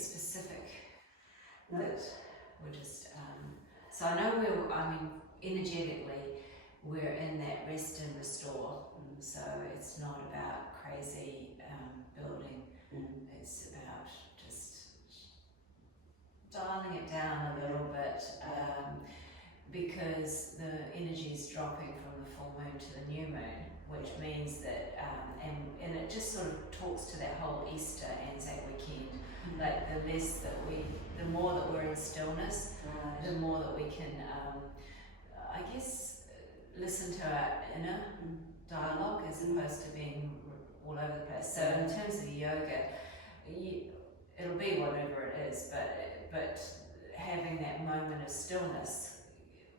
specific that we're just, so I know energetically we're in that rest and restore, so it's not about crazy building, it's about just dialing it down a little bit, because the energy is dropping from the full moon to the new moon, which means that, and it just sort of talks to that whole Easter, Anzac weekend, like the more that we're in stillness, the more that we can, I guess, listen to our inner dialogue as opposed to being all over the place. So in terms of the yoga, it'll be whatever it is, but having that moment of stillness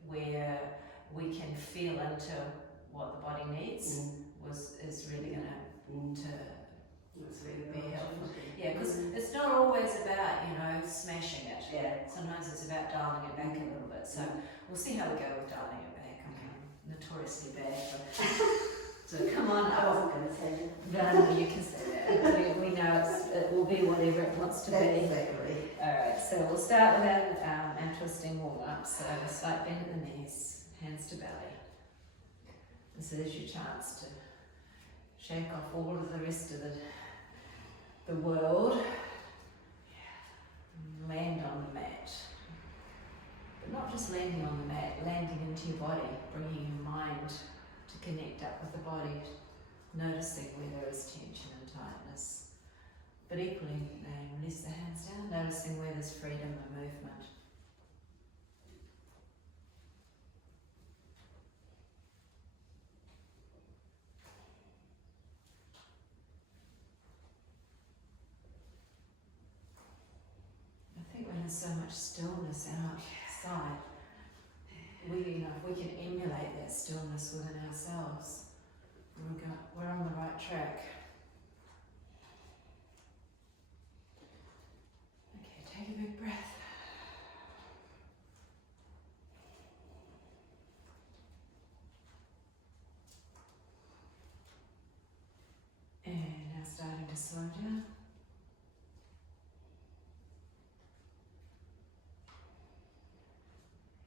where we can feel into what the body needs is really going to be helpful. Yeah, because it's not always about, smashing it. Yeah. Sometimes it's about dialing it back a little bit. So we'll see how we go with dialing it back. I'm notoriously bad for so come on. I wasn't going to say that. No, you can say that. We know it will be whatever it wants to be. Exactly. Alright, so we'll start with our twisting warm-up. So a slight bend at the knees, hands to belly. This is your chance to shake off all of the rest of the world. Land on the mat. But not just landing on the mat, landing into your body, bringing your mind to connect up with the body, noticing where there is tension and tightness. But equally, release the hands down, noticing where there's freedom and movement. I think when there's so much stillness outside, if we can emulate that stillness within ourselves, we're on the right track. Okay, take a big breath. And now starting to slow down.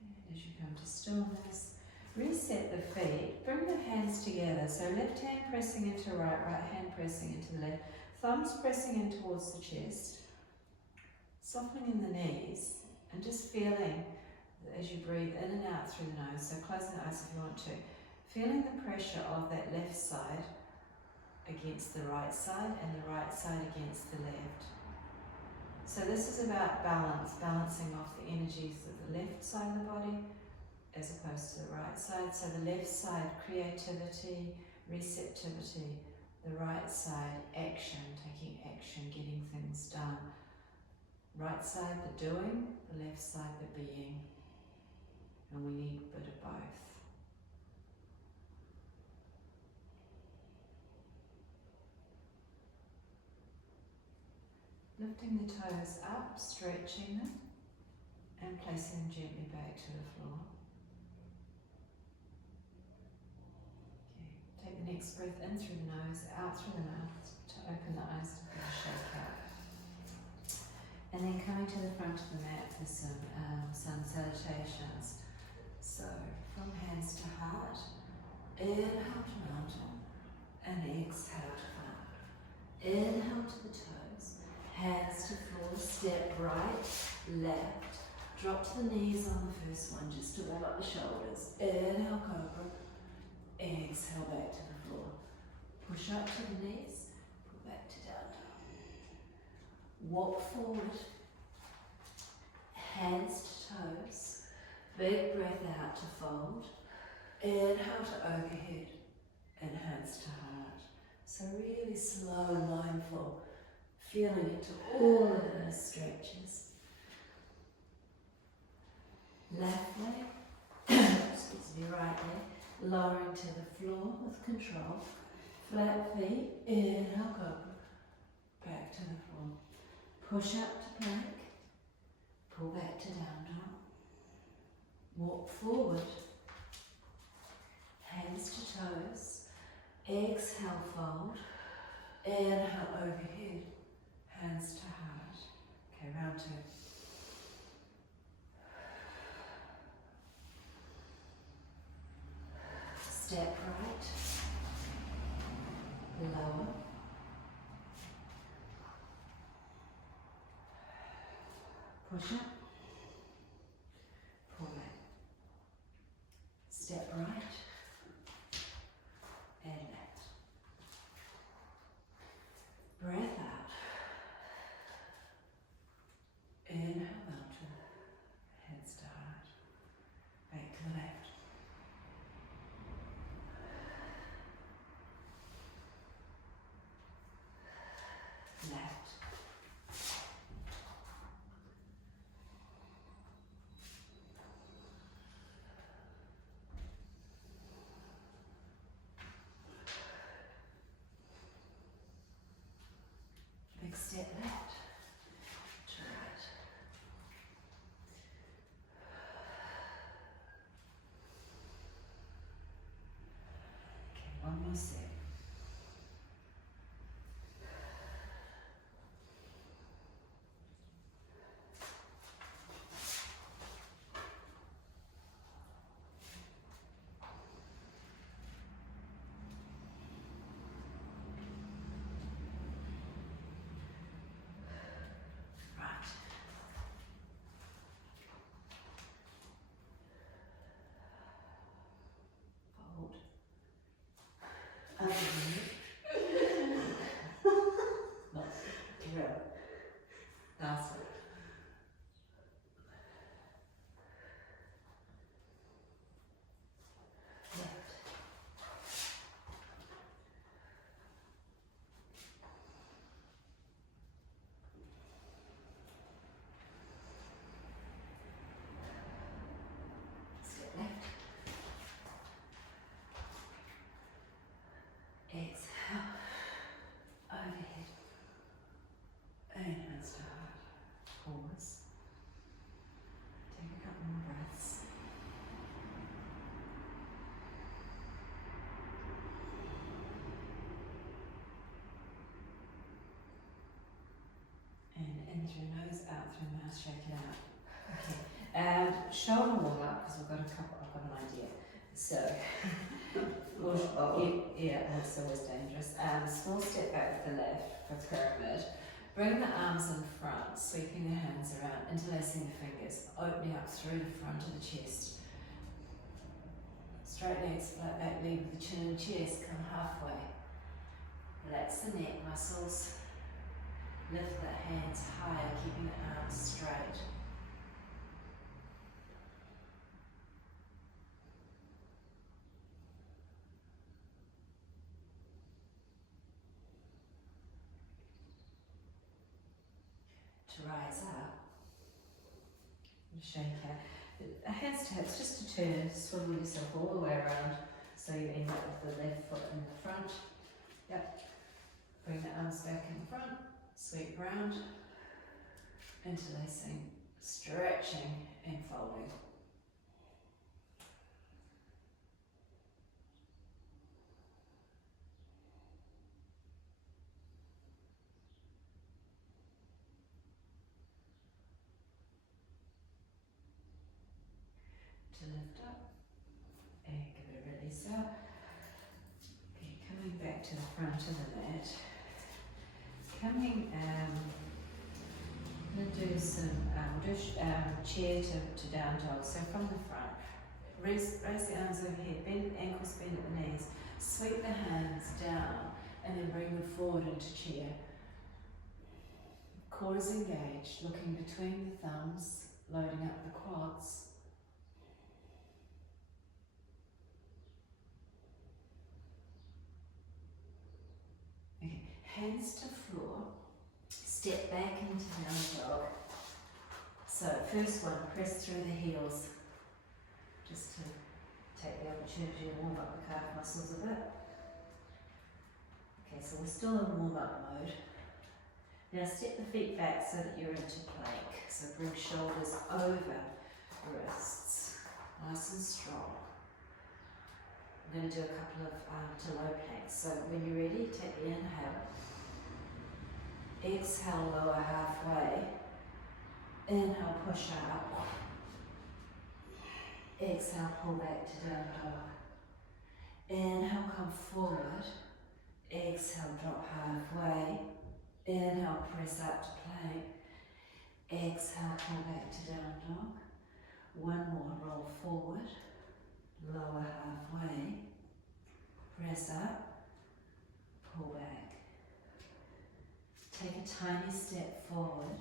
And as you come to stillness, reset the feet, bring the hands together. So left hand pressing into right, right hand pressing into the left, thumbs pressing in towards the chest, softening in the knees, and just feeling as you breathe in and out through the nose. So closing the eyes if you want to. Feeling the pressure of that left side against the right side and the right side against the left. So this is about balance, balancing off the energies of the left side of the body as opposed to the right side. So the left side, creativity, receptivity. The right side, action, taking action, getting things done. Right side, the doing, the left side, the being. And we need a bit of both. Lifting the toes up, stretching them, and placing them gently back to the floor. Okay. Take the next breath in through the nose, out through the mouth to open the eyes to shake out. And then coming to the front of the mat for some salutations. So from hands to heart, inhale to mountain, and exhale to flower. Inhale to the toes. Hands to floor, step right, left, drop to the knees on the first one just to roll up the shoulders. Inhale, cobra, exhale back to the floor. Push up to the knees, pull back to down dog. Walk forward, hands to toes, big breath out to fold. Inhale to overhead, and hands to heart. So really slow and mindful. Feeling into all of those stretches. Left leg, excuse me, right leg, lowering to the floor with control. Flat feet, inhale, cobra, back to the floor. Push up to plank, pull back to down dog. Walk forward, hands to toes, exhale, fold, inhale, overhead. Hands to heart. Okay, round 2. Step right, lower, push up, pull back. Step right and left. Breath out. Inhale, mountain, hands to heart, back to the left. Left. Big step left to right. Okay, one more step. Right. Fold. Underneath. Not real. That's it. Left. Step left. Exhale. Overhead. And hands to heart. Pause. Take a couple more breaths. And in through nose, out through mouth, shake it out. Okay. Shoulder warm up because I've got an idea. So, yeah, that's always dangerous. Small step back with the left for pyramid. Bring the arms in front, sweeping the hands around, interlacing the fingers, opening up through the front of the chest. Straight legs, flat back leg with the chin and chest, come halfway. Relax the neck muscles. Lift the hands higher, keeping the arms straight. To rise up, shake out. Hands to hips, just to turn, swivel yourself all the way around so you end up with the left foot in the front. Yep. Bring the arms back in front, sweep round, interlacing, stretching and folding. To lift up and give it a release out. Okay, coming back to the front of the mat. I'm going to do some chair to down dog. So from the front, raise the arms overhead, bend the ankles, bend at the knees, sweep the hands down and then bring them forward into chair. Core is engaged, looking between the thumbs, loading up the quads. Okay, hands to floor, step back into down dog. So first one, press through the heels, just to take the opportunity to warm up the calf muscles a bit. Okay, so we're still in warm up mode. Now step the feet back so that you're into plank. So bring shoulders over wrists, nice and strong. I'm going to do a couple of to low planks. So when you're ready, take the inhale. Exhale, lower halfway. Inhale, push up. Exhale, pull back to down dog. Inhale, come forward. Exhale, drop halfway. Inhale, press up to plank. Exhale, pull back to down dog. One more, roll forward. Lower halfway. Press up. Pull back. Take a tiny step forward.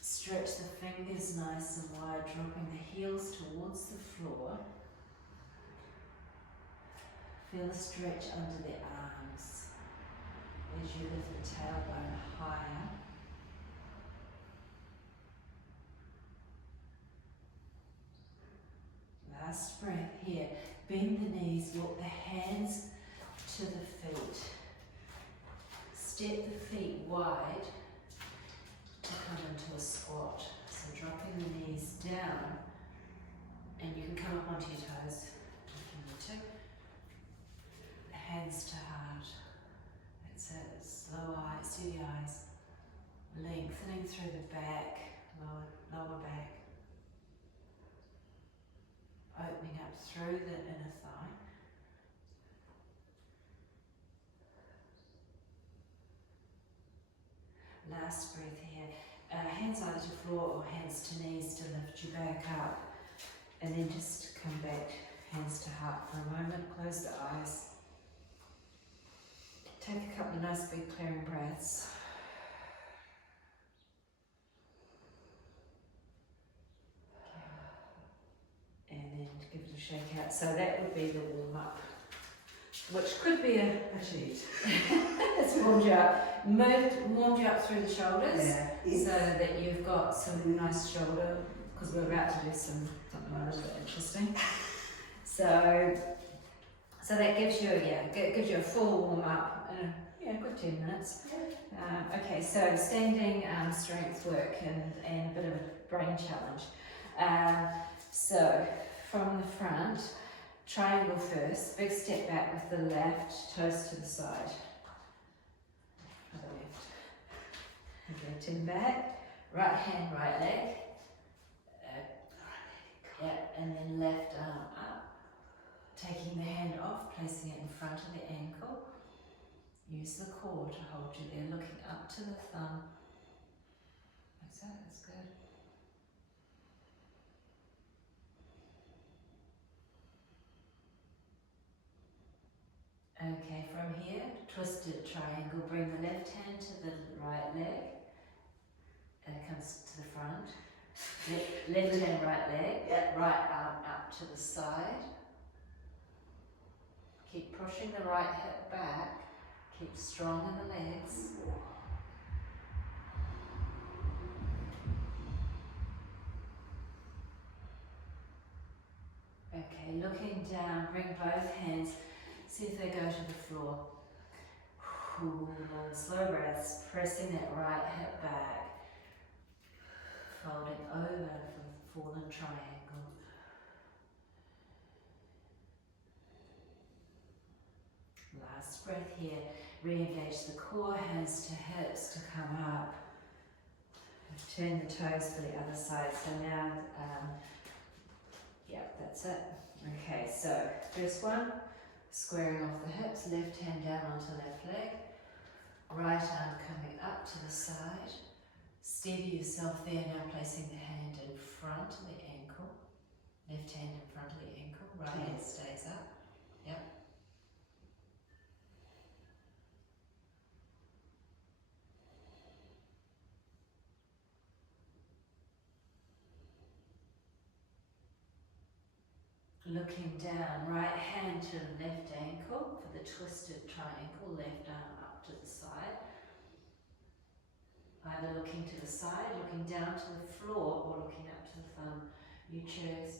Stretch the fingers nice and wide, dropping the heels towards the floor. Feel a stretch under the arms as you lift the tailbone higher. Last breath here. Bend the knees, walk the hands to the feet. Step the feet wide to come into a squat. So dropping the knees down, and you can come up onto your toes if you need to. Hands to heart. That's it. Slow eyes, steady eyes. Lengthening through the back, lower back. Opening up through the inner thigh. Last breath here. Hands either to floor or hands to knees to lift you back up. And then just come back, hands to heart for a moment. Close the eyes. Take a couple of nice big clearing breaths. And then give it a shake out. So that would be the warm up, which could be a cheat. It's warmed you up. Warmed you up through the shoulders, so that you've got some nice shoulder, because we're about to do something a little bit interesting. So that gives you a full warm up. Good 10 minutes. Okay, so standing strength work and a bit of a brain challenge. So from the front, triangle first, big step back with the left, toes to the side. Other left. Okay, 10 back, right hand, right leg. And then left arm up. Taking the hand off, placing it in front of the ankle. Use the core to hold you there, looking up to the thumb. That's it, that's good. Okay, from here, twisted triangle, bring the left hand to the right leg. And it comes to the front. Left hand, right leg, right arm up to the side. Keep pushing the right hip back. Keep strong in the legs. Okay, looking down, bring both hands, see if they go to the floor. Long, slow breaths, pressing that right hip back, folding over for the fallen triangle. Last breath here. Re-engage the core, hands to hips to come up. Turn the toes for the other side. So now, that's it. Okay, so first one, squaring off the hips, left hand down onto left leg, right arm coming up to the side. Steady yourself there, now placing the hand in front of the ankle, left hand in front of the ankle, right hand stays up. Yep. Looking down, right hand to the left ankle for the twisted triangle, left arm up to the side. Either looking to the side, looking down to the floor, or looking up to the thumb. You choose.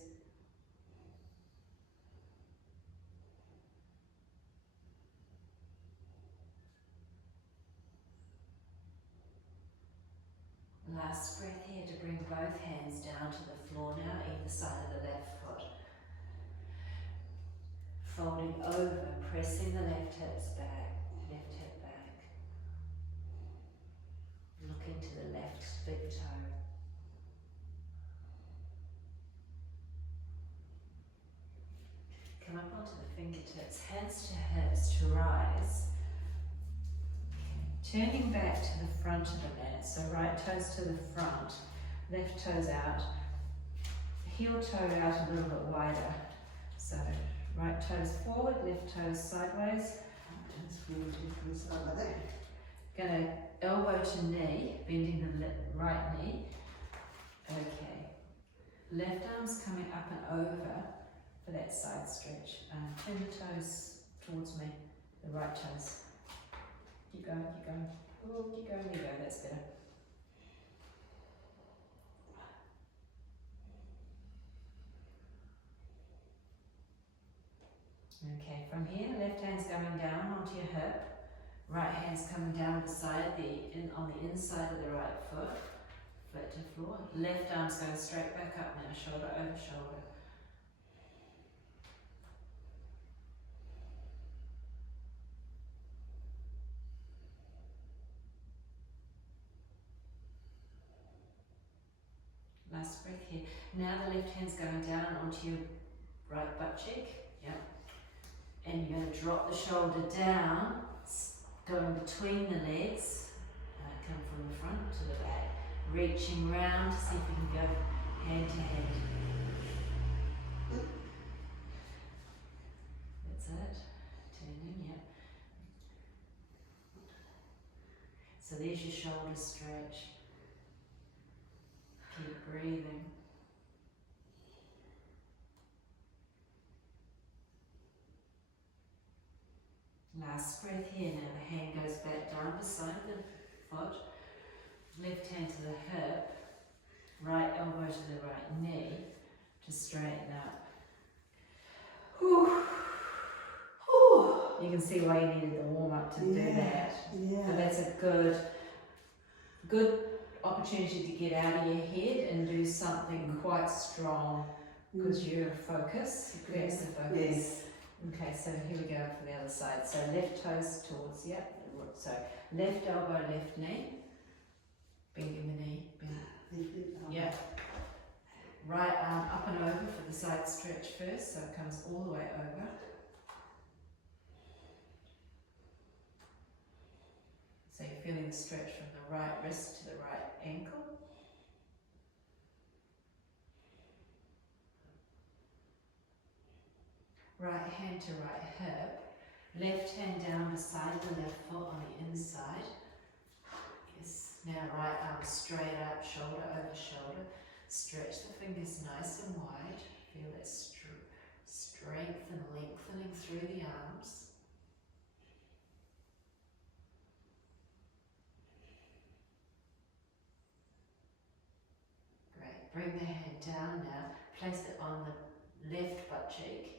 Last breath here to bring both hands down to the floor now, either side of the left foot. Folding over, pressing the left hips back, left hip back. Looking to the left big toe. fingertips, hands to hips to rise. Okay. Turning back to the front of the mat, so right toes to the front, left toes out, heel toe out a little bit wider. So right toes forward, left toes sideways. Gonna elbow to knee, bending the right knee. Okay. Left arm's coming up and over for that side stretch. Turn the toes towards me, the right toes. Keep going, keep going. Oh, keep going, there you go, that's better. Okay, from here, left hand's going down onto your hip, right hand's coming down beside on the inside of the right foot, flat to floor. Left arm's going straight back up now, shoulder over shoulder. Last breath here. Now the left hand's going down onto your right butt cheek. Yep. And you're going to drop the shoulder down, going between the legs. Come from the front to the back. Reaching round to see if you can go hand to hand. That's it. Turning, yep. So there's your shoulder stretch. Keep breathing. Last breath here. Now the hand goes back down beside the foot, left hand to the hip, right elbow to the right knee to straighten up. Whew. Whew. You can see why you needed the warm up to do that. Yeah. So that's a good opportunity to get out of your head and do something quite strong because you're focused. It creates the focus. Yes. Okay, so here we go for the other side. So left toes towards, yep. So left elbow, left knee. Bending the knee. Yep. Right arm up and over for the side stretch first, so it comes all the way over. So you're feeling the stretch from the right wrist to the right ankle. Right hand to right hip, left hand down beside the left foot on the inside. Yes, now right arm straight up, shoulder over shoulder. Stretch the fingers nice and wide. Feel that strength and lengthening through the arms. Great, bring the hand down now. Place it on the left butt cheek.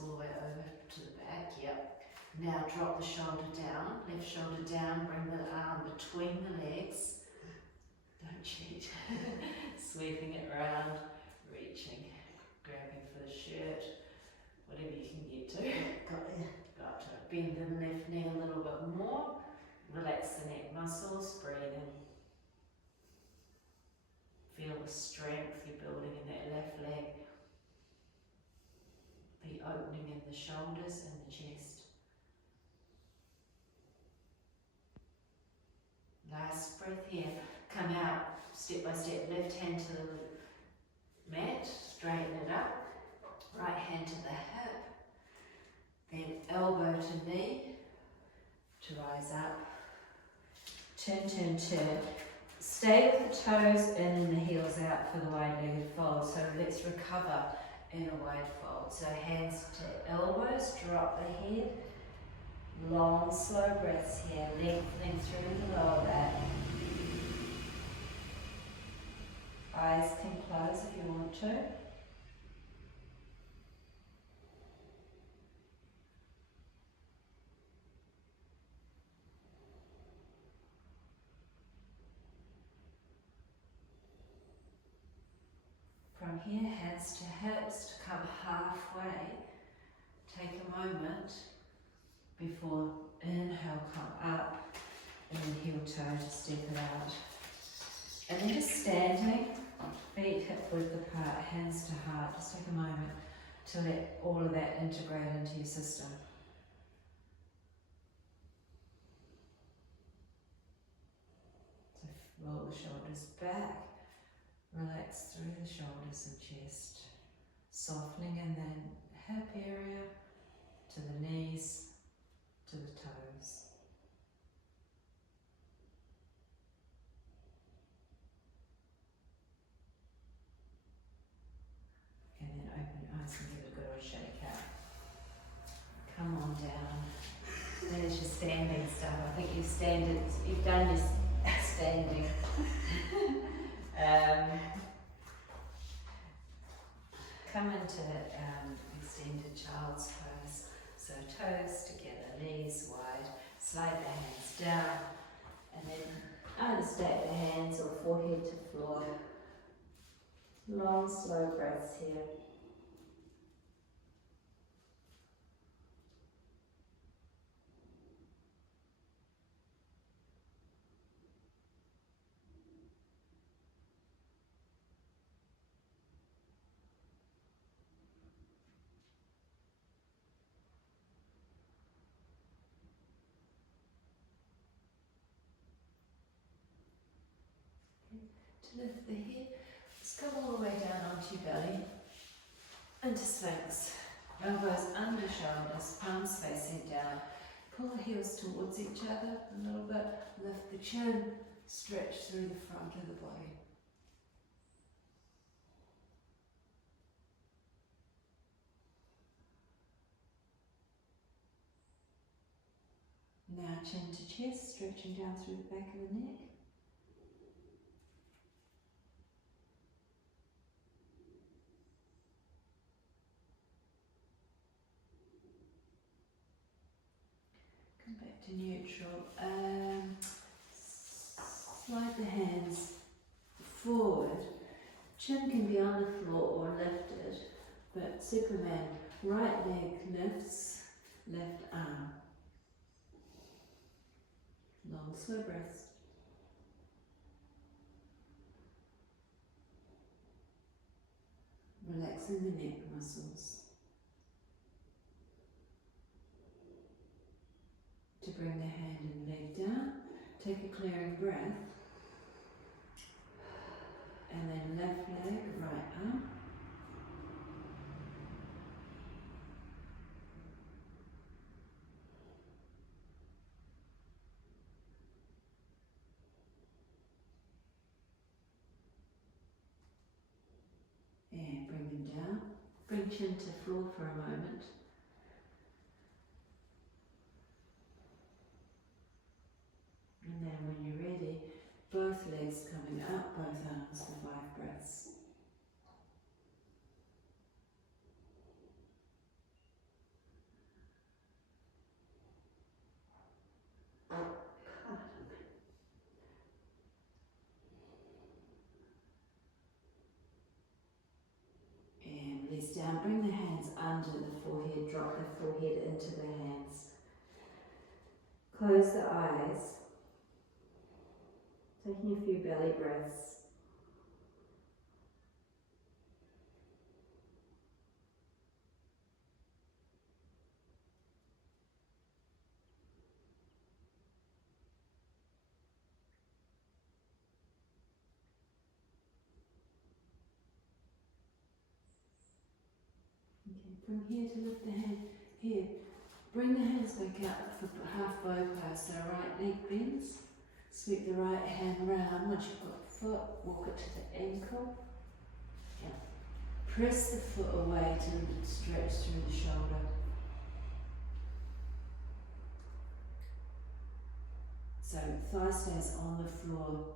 All the way over to the back, yep. Now drop the shoulder down, left shoulder down, bring the arm between the legs. Don't cheat. Sweeping it around, reaching, grabbing for the shirt, whatever you can get to. Got to. Bend the left knee a little bit more. Relax the neck muscles, breathe in. Feel the strength you're building in that left leg. The opening in the shoulders and the chest. Last breath here. Come out step by step. Left hand to the mat, straighten it up. Right hand to the hip. Then elbow to knee to rise up. Turn, turn, turn. Stay with the toes in and the heels out for the wide-legged fold. So let's recover in a wide fold. So hands to elbows, drop the head. Long, slow breaths here, lengthening through the lower back. Eyes can close if you want to. From here, hands to hips to come halfway. Take a moment before inhale, come up, and then heel toe to step it out. And then just standing, feet hip width apart, hands to heart. Just take a moment to let all of that integrate into your system. So roll the shoulders back, relax through the shoulders and chest, softening in the hip area, to the knees, to the toes. And then open your eyes and give it a good old shake out. Come on down. There's your standing stuff. I think you've done your standing. Come into extended child's pose. So toes together, knees wide, slide the hands down, and then either stack the hands or forehead to floor. Long, slow breaths here. To lift the head, let's come all the way down onto your belly, into Spinx. Elbows under shoulders, palms facing down. Pull the heels towards each other a little bit, lift the chin, stretch through the front of the body. Now chin to chest, stretching down through the back of the neck. Come back to neutral. Slide the hands forward. Chin can be on the floor or lifted, but Superman, right leg lifts, left arm. Long, slow breaths. Relaxing the neck muscles. To bring the hand and leg down, take a clearing breath. And then left leg, right arm. And bring them down. Bring chin to floor for a moment. And then when you're ready, both legs coming up, both arms for 5 breaths. And release down, bring the hands under the forehead, drop the forehead into the hands. Close the eyes. Taking a few belly breaths. Okay, from here to lift the hand, here. Bring the hands back out for half bow pass, so right leg bends. Sweep the right hand round. Once you've got the foot, walk it to the ankle. Yeah. Press the foot away to stretch through the shoulder. So thigh stays on the floor.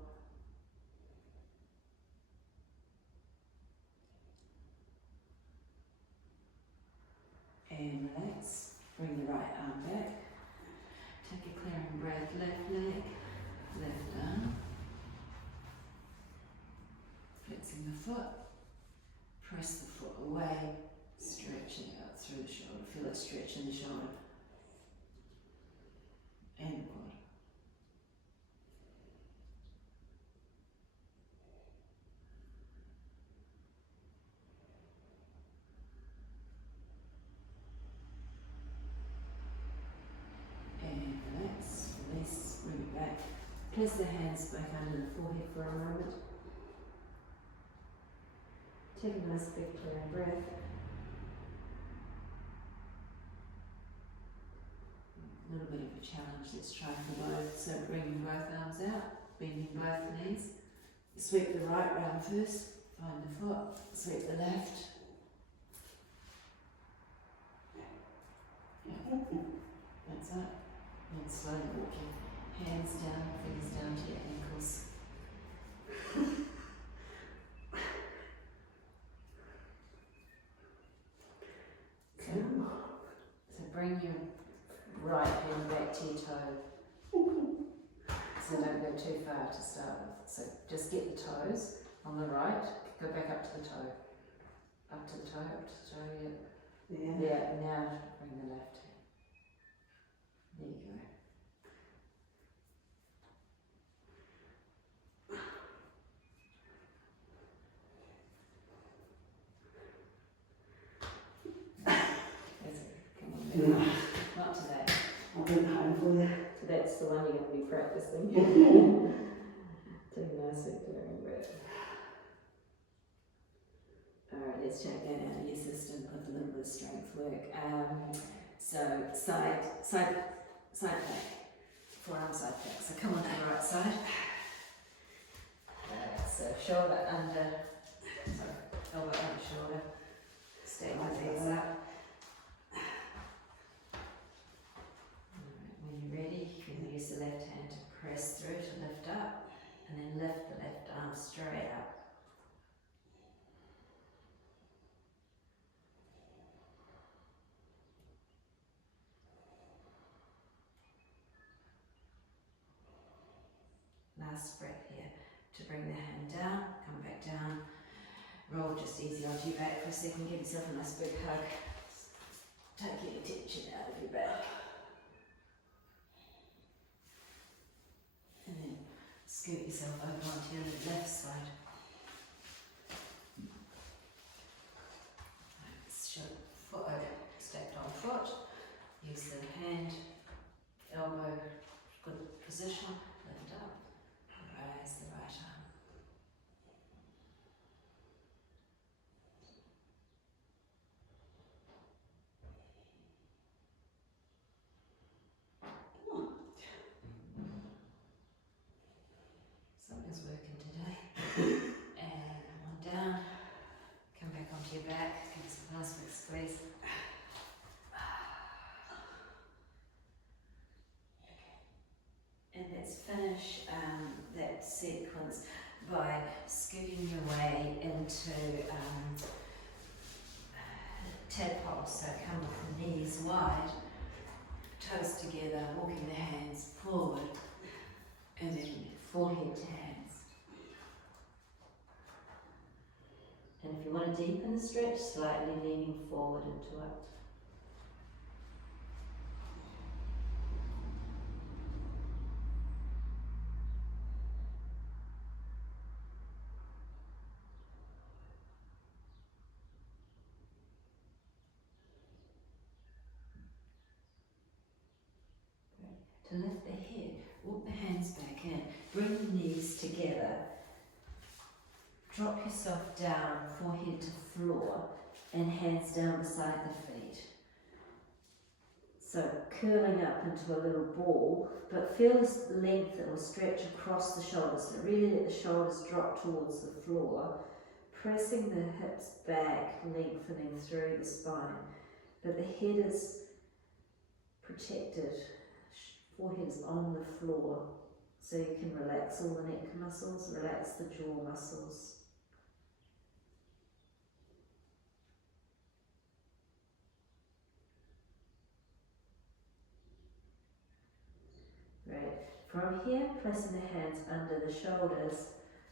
And relax. Bring the right arm back. Take a clearing breath. Left leg, left arm. Flexing the foot. Press the foot away. Stretching out through the shoulder. Feel it stretch in the shoulder. And the quad. back. Place the hands back under the forehead for a moment. Take a nice big clearing breath. A little bit of a challenge, let's try for both. So bringing both arms out, bending both knees. Sweep the right round first, find the foot, sweep the left. That's it. And slowly walk your hands down, fingers down to your ankles. So bring your right hand back to your toe. So don't go too far to start with. So just get the toes on the right, go back up to the toe. Up to the toe, up to the toe, yeah. Yeah, now bring the left hand. There you go. That's it. Come on, back. Not today. I'll bring it home for you. That's the one you're going to be practicing. Take a nice big clearing breath. Alright, let's check that out of your system with a little bit of strength work. So side back, forearm side back. So come on to the right side. So shoulder under, elbow under shoulder. Stay with these up. When you're ready, you can use the left hand to press through to lift up, and then lift the left arm straight up. Last breath here to bring the hand down, come back down, roll just easy onto your back for a second, give yourself a nice big hug, take any tension out of your back. And then scoot yourself over onto your left side. Foot over, stepped on foot, use the hand, elbow, good position, lift up. Raise the right arm. Something's working today. And come on down. Come back onto your back. Give us a nice big squeeze. And let's finish that sequence by scooting your way into tadpole. So come with the knees wide, toes together, walking the hands forward, and then forehead to hands. And if you want to deepen the stretch, slightly leaning forward into it. To lift the head, walk the hands back in, bring the knees together, drop yourself down, forehead to floor, and hands down beside the feet. So curling up into a little ball, but feel this length that will stretch across the shoulders. So really let the shoulders drop towards the floor, pressing the hips back, lengthening through the spine, but the head is protected. Forehead is on the floor, so you can relax all the neck muscles, relax the jaw muscles. Great. From here, placing the hands under the shoulders,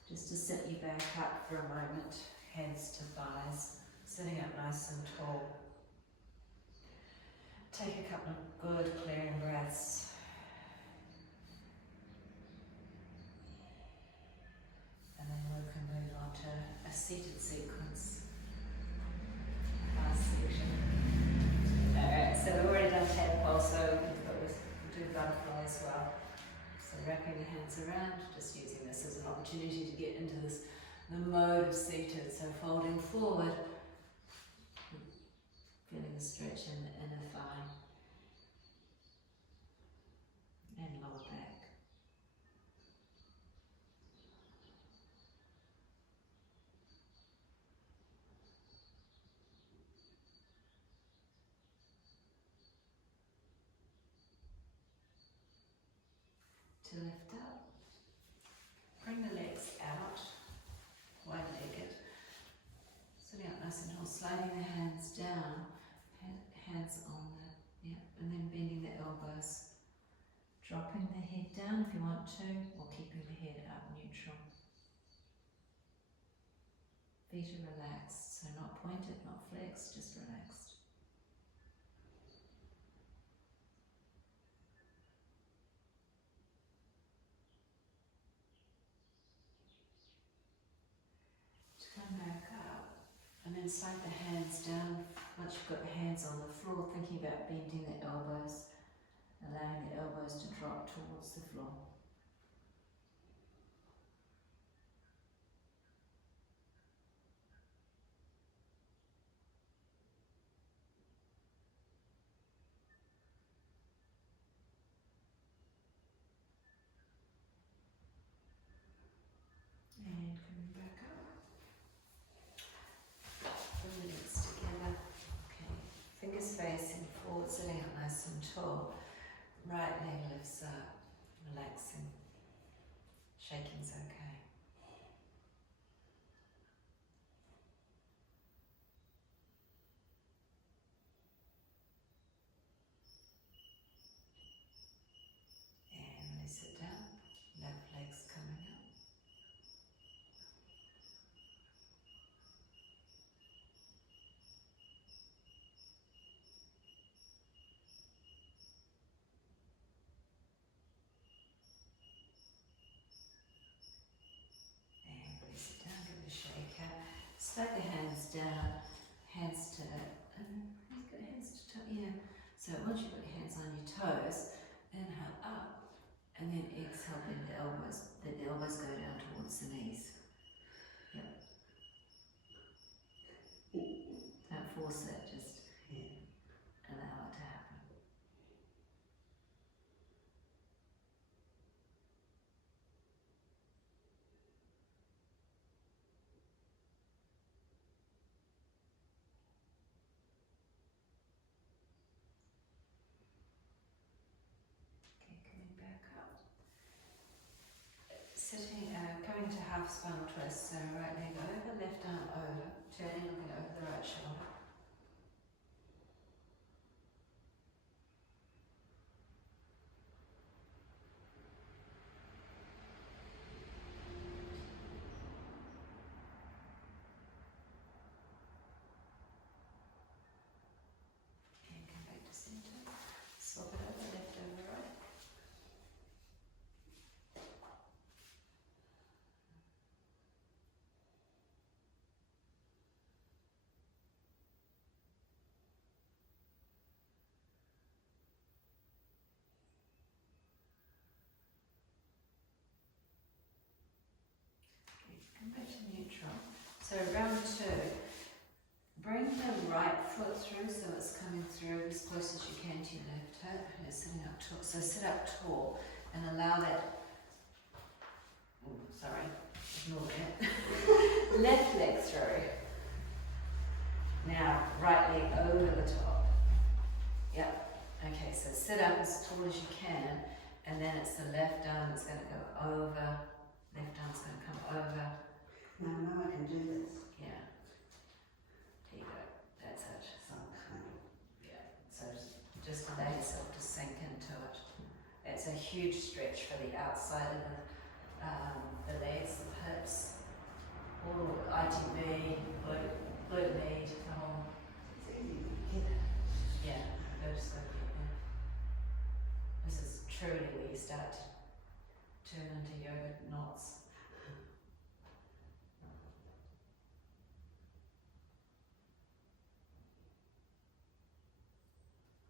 just to sit you back up for a moment, hands to thighs, sitting up nice and tall. Take a couple of good clearing breaths. And then we can move on to a seated sequence. Last section. Alright, so we've already done tadpole, so we'll do butterfly as well. So So wrapping the hands around, just using this as an opportunity to get into this, the mode of seated. So folding forward, feeling the stretch in the inner thigh and lower back. To lift up, bring the legs out, wide-legged, sitting up nice and tall, sliding the hands down, hands on the, and then bending the elbows, dropping the head down if you want to, or keeping the head up neutral. Feet are relaxed, so not pointed, not flexed, just relaxed. To come back up, and then slide the hands down. Once you've got the hands on the floor, thinking about bending the elbows, allowing the elbows to drop towards the floor. And coming back up. Bring the legs together. Okay. Fingers facing forward, sitting up nice and tall. Right leg lifts up, relaxing. Shaking's okay. And release it down. Left leg's coming up. And release it down, give it a shake out. Slide the hands down, hands to, you've got hands to toe, So once you've got your hands on your toes, inhale up, and then exhale, bend the elbows. Let the elbows go down towards the knees. Don't force it, just allow it to happen. Okay, coming back up. Sitting, coming to half spinal twist, so right leg over, left arm over, turning, looking over the right shoulder. And come back to centre. Swap it over, left over, right. Come back to neutral. So round two, bring the right foot through so it's coming through as close as you can to your left hip. You're sitting up tall. So sit up tall and allow that, ignore that. Left leg through. Now right leg over the top. Yep. Okay, so sit up as tall as you can, and then it's the left arm that's going to go over. Left arm's going to come over. Now I can do this. Yeah. There you go. That's it. Yeah. So just allow yourself to sink into it. It's a huge stretch for the outside of the legs, the hips, all ITB, glute med, the whole. It's easy to get it. Yeah. Go to sleep. Yeah. This is truly where you start to turn into yoga knots.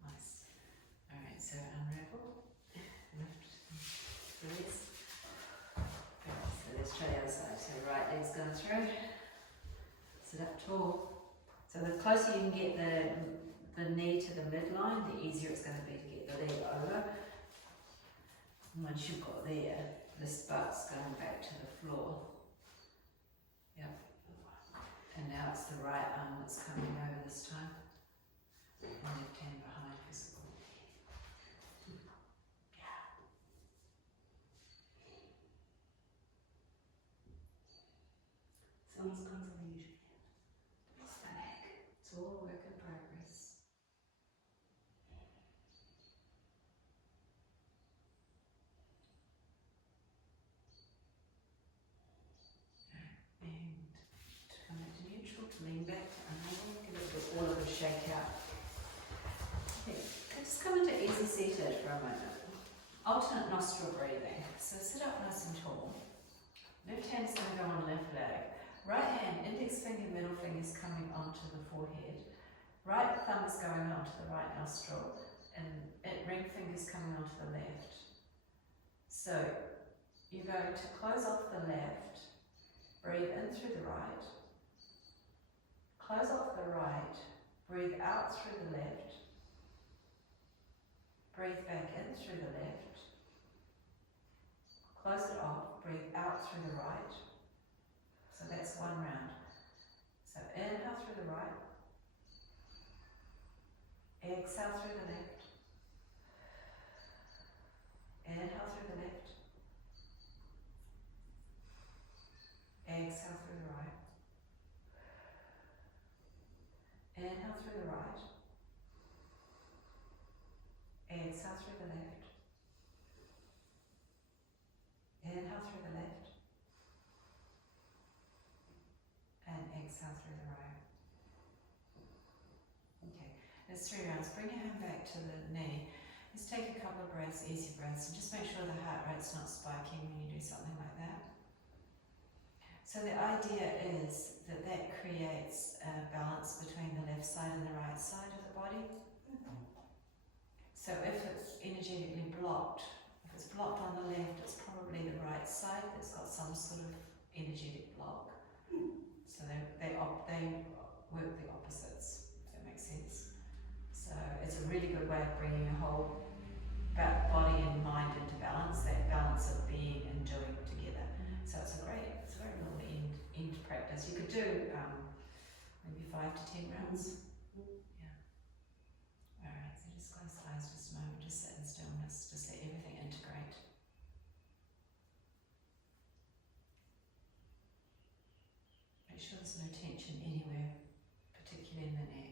Nice. Alright, so unravel, lift, breathe. going through. Sit up tall. So the closer you can get the knee to the midline, the easier it's going to be to get the leg over. And once you've got there, this butt's going back to the floor. Yep. And now it's the right arm that's coming over this time. And left hand behind physical. Someone's constantly usually. It's the neck. It's all a work in progress. And to come into neutral, to lean back, to unlean, give it all of a shake out. Okay, just come into easy seated for a moment. Alternate nostril breathing. So sit up nice and tall. Left hand is going to go on left leg. Right hand, index finger, middle finger is coming onto the forehead. Right thumb is going onto the right nostril, and ring finger is coming onto the left. So you're going to close off the left, breathe in through the right, close off the right, breathe out through the left, breathe back in through the left, close it off, breathe out through the right. So that's one round. So inhale through the right, exhale through the left, inhale through the left, exhale through the right, inhale through the right, exhale through the left, inhale through the left, and exhale through the right. Okay, there's 3 rounds. Bring your hand back to the knee. Just take a couple of breaths, easy breaths, and just make sure the heart rate's not spiking when you do something like that. So the idea is that that creates a balance between the left side and the right side of the body. So if it's energetically blocked, if it's blocked on the left, it's probably the right side that's got some sort of energetic block. So they work the opposites, if that makes sense. So it's a really good way of bringing your whole body and mind into balance, that balance of being and doing together. So it's a very little end practice. You could do maybe 5 to 10 rounds. Yeah. Alright, so just close the eyes just a moment, just sit in stillness, just let everything integrate. Make sure there's no tension anywhere, particularly in the neck.